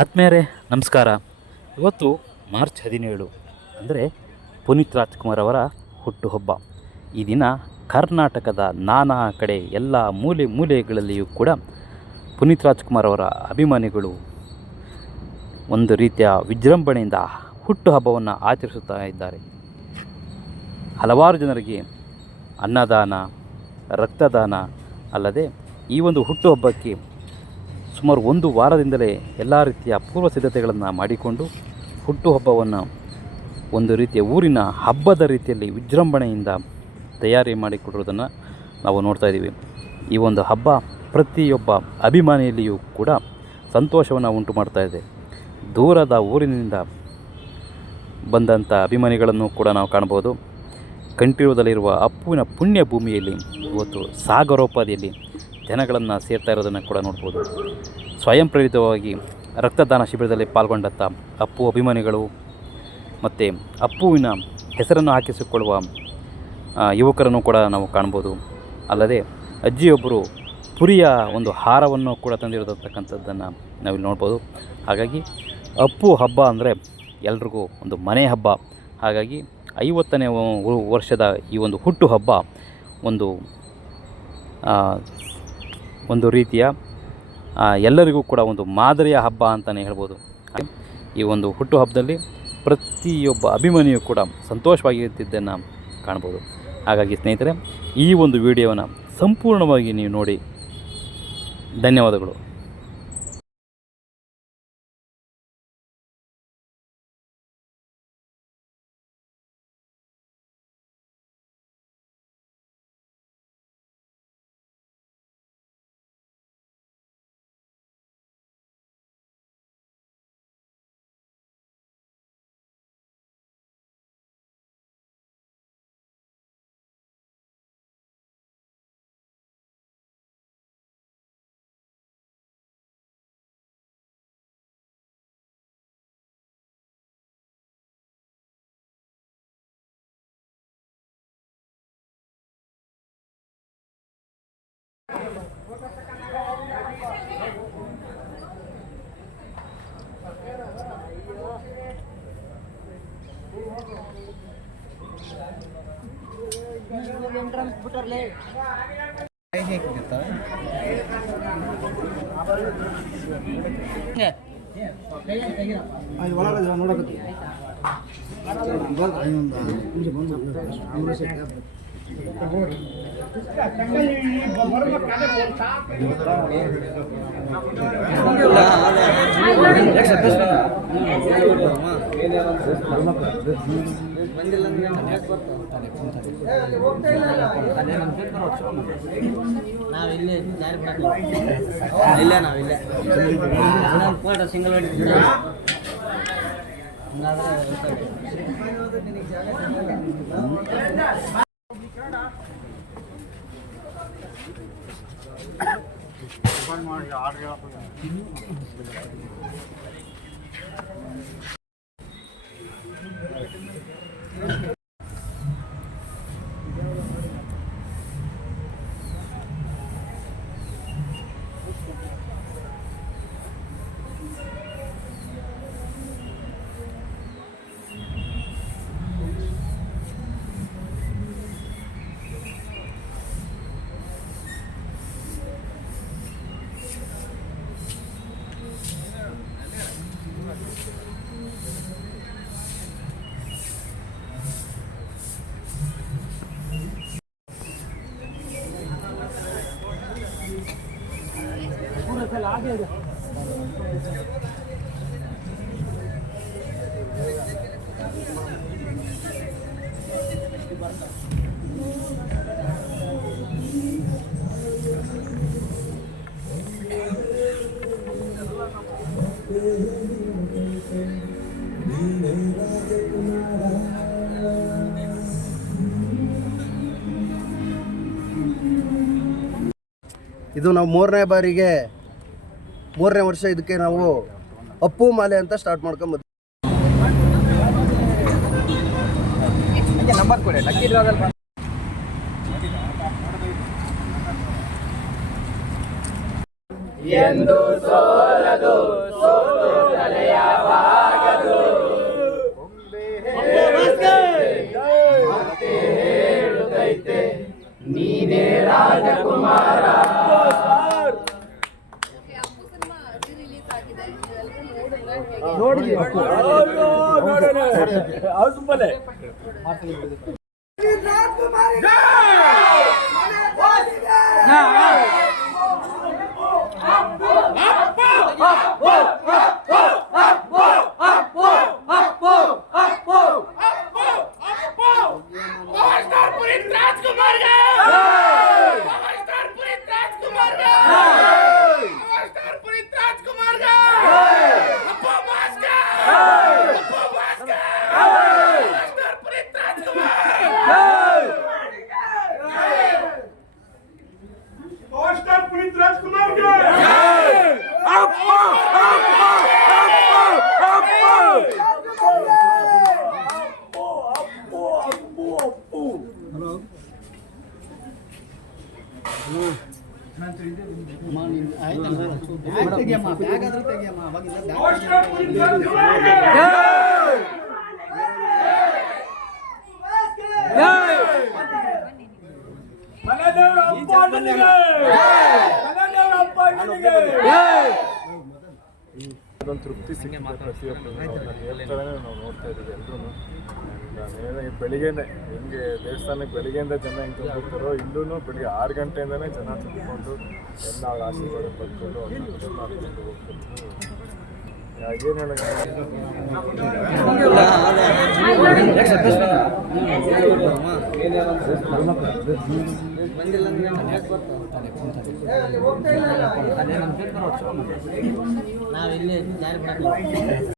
ಆತ್ಮೀಯರೇ ನಮಸ್ಕಾರ. ಇವತ್ತು ಮಾರ್ಚ್ 17 ಅಂದರೆ ಪುನೀತ್ ರಾಜ್ಕುಮಾರ್ ಅವರ ಹುಟ್ಟುಹಬ್ಬ. ಈ ದಿನ ಕರ್ನಾಟಕದ ನಾನಾ ಕಡೆ ಎಲ್ಲ ಮೂಲೆ ಮೂಲೆಗಳಲ್ಲಿಯೂ ಕೂಡ ಪುನೀತ್ ರಾಜ್ಕುಮಾರ್ ಅವರ ಅಭಿಮಾನಿಗಳು ಒಂದು ರೀತಿಯ ವಿಜೃಂಭಣೆಯಿಂದ ಹುಟ್ಟುಹಬ್ಬವನ್ನು ಆಚರಿಸುತ್ತಾ ಇದ್ದಾರೆ. ಹಲವಾರು ಜನರಿಗೆ ಅನ್ನದಾನ, ರಕ್ತದಾನ ಅಲ್ಲದೆ ಈ ಒಂದು ಹುಟ್ಟುಹಬ್ಬಕ್ಕೆ ಸುಮಾರು ಒಂದು ವಾರದಿಂದಲೇ ಎಲ್ಲ ರೀತಿಯ ಪೂರ್ವ ಸಿದ್ಧತೆಗಳನ್ನು ಮಾಡಿಕೊಂಡು ಹುಟ್ಟುಹಬ್ಬವನ್ನು ಒಂದು ರೀತಿಯ ಊರಿನ ಹಬ್ಬದ ರೀತಿಯಲ್ಲಿ ವಿಜೃಂಭಣೆಯಿಂದ ತಯಾರಿ ಮಾಡಿಕೊಡುವುದನ್ನು ನಾವು ನೋಡ್ತಾ ಇದ್ದೀವಿ. ಈ ಒಂದು ಹಬ್ಬ ಪ್ರತಿಯೊಬ್ಬ ಅಭಿಮಾನಿಯಲ್ಲಿಯೂ ಕೂಡ ಸಂತೋಷವನ್ನು ಉಂಟು ಮಾಡ್ತಾ ಇದೆ. ದೂರದ ಊರಿನಿಂದ ಬಂದಂಥ ಅಭಿಮಾನಿಗಳನ್ನು ಕೂಡ ನಾವು ಕಾಣ್ಬೋದು. ಕಂಠೀರವದಲ್ಲಿರುವ ಅಪ್ಪುವಿನ ಪುಣ್ಯ ಭೂಮಿಯಲ್ಲಿ ಇವತ್ತು ಸಾಗರೋಪಾದಿಯಲ್ಲಿ ಜನಗಳನ್ನು ಸೇರ್ತಾ ಇರೋದನ್ನು ಕೂಡ ನೋಡ್ಬೋದು. ಸ್ವಯಂ ಪ್ರೇರಿತವಾಗಿ ರಕ್ತದಾನ ಶಿಬಿರದಲ್ಲಿ ಪಾಲ್ಗೊಂಡಂಥ ಅಪ್ಪು ಅಭಿಮಾನಿಗಳು ಮತ್ತು ಅಪ್ಪುವಿನ ಹೆಸರನ್ನು ಹಾಕಿಸಿಕೊಳ್ಳುವ ಯುವಕರನ್ನು ಕೂಡ ನಾವು ಕಾಣ್ಬೋದು. ಅಲ್ಲದೆ ಅಜ್ಜಿಯೊಬ್ಬರು ಪುರಿಯ ಒಂದು ಹಾರವನ್ನು ಕೂಡ ತಂದಿರತಕ್ಕಂಥದ್ದನ್ನು ನಾವಿಲ್ಲಿ ನೋಡ್ಬೋದು. ಹಾಗಾಗಿ ಅಪ್ಪು ಹಬ್ಬ ಅಂದರೆ ಎಲ್ರಿಗೂ ಒಂದು ಮನೆ ಹಬ್ಬ. ಹಾಗಾಗಿ 50ನೇ ವರ್ಷದ ಈ ಒಂದು ಹುಟ್ಟುಹಬ್ಬ ಒಂದು ರೀತಿಯ ಎಲ್ಲರಿಗೂ ಕೂಡ ಒಂದು ಮಾದರಿಯ ಹಬ್ಬ ಅಂತಲೇ ಹೇಳ್ಬೋದು. ಈ ಒಂದು ಹುಟ್ಟುಹಬ್ಬದಲ್ಲಿ ಪ್ರತಿಯೊಬ್ಬ ಅಭಿಮಾನಿಯೂ ಕೂಡ ಸಂತೋಷವಾಗಿರುತ್ತಿದ್ದನ್ನು ಕಾಣ್ಬೋದು. ಹಾಗಾಗಿ ಸ್ನೇಹಿತರೆ, ಈ ಒಂದು ವಿಡಿಯೋವನ್ನು ಸಂಪೂರ್ಣವಾಗಿ ನೀವು ನೋಡಿ. ಧನ್ಯವಾದಗಳು. ಸಿಂಗಲ್ ಇದು ನಾವು ಮೂರನೇ ವರ್ಷ ಇದಕ್ಕೆ ನಾವು ಅಪ್ಪು ಮಾಲೆ ಅಂತ ಸ್ಟಾರ್ಟ್ ಮಾಡ್ಕೊಂಬ ನಂಬರ್ ಕೊಡಿ. ಲಕ್ಕಿ ಡ್ರಾದಲ್ಲಿ ಎಂದು ಸೋಲದು ಸೋಲು ಅದೊಂದು ತೃಪ್ತಿ ಸಿಗುತ್ತೆ ಪ್ರತಿಯೊಬ್ಬರು ಹೇಳ್ತಾನೆ ನಾವು ನೋಡ್ತಾ ಇದ್ದೀವಿ ಎಲ್ಲರೂ ಬೆಳಿಗ್ಗೆನೆ ಹೆಂಗೆ ದೇವಸ್ಥಾನಕ್ಕೆ ಬೆಳಿಗ್ಗೆಯಿಂದ ಜನ ಹೆಂಗೆ ತುಂಬಿರ್ತಾರೋ ಇಲ್ಲೂ ಬೆಳಿಗ್ಗೆ 6 ಗಂಟೆಯಿಂದನೇ ಜನ ತುಂಬಿಕೊಂಡು ಎಲ್ಲ ಆಶೀರ್ವಾದ ಪಡ್ಕೊಂಡು ಅವ್ರನ್ನ ಮಾಡ್ಕೊಂಡು ಹೋಗ್ತಾರೆ. ಏನು ಹೇಳೋಣ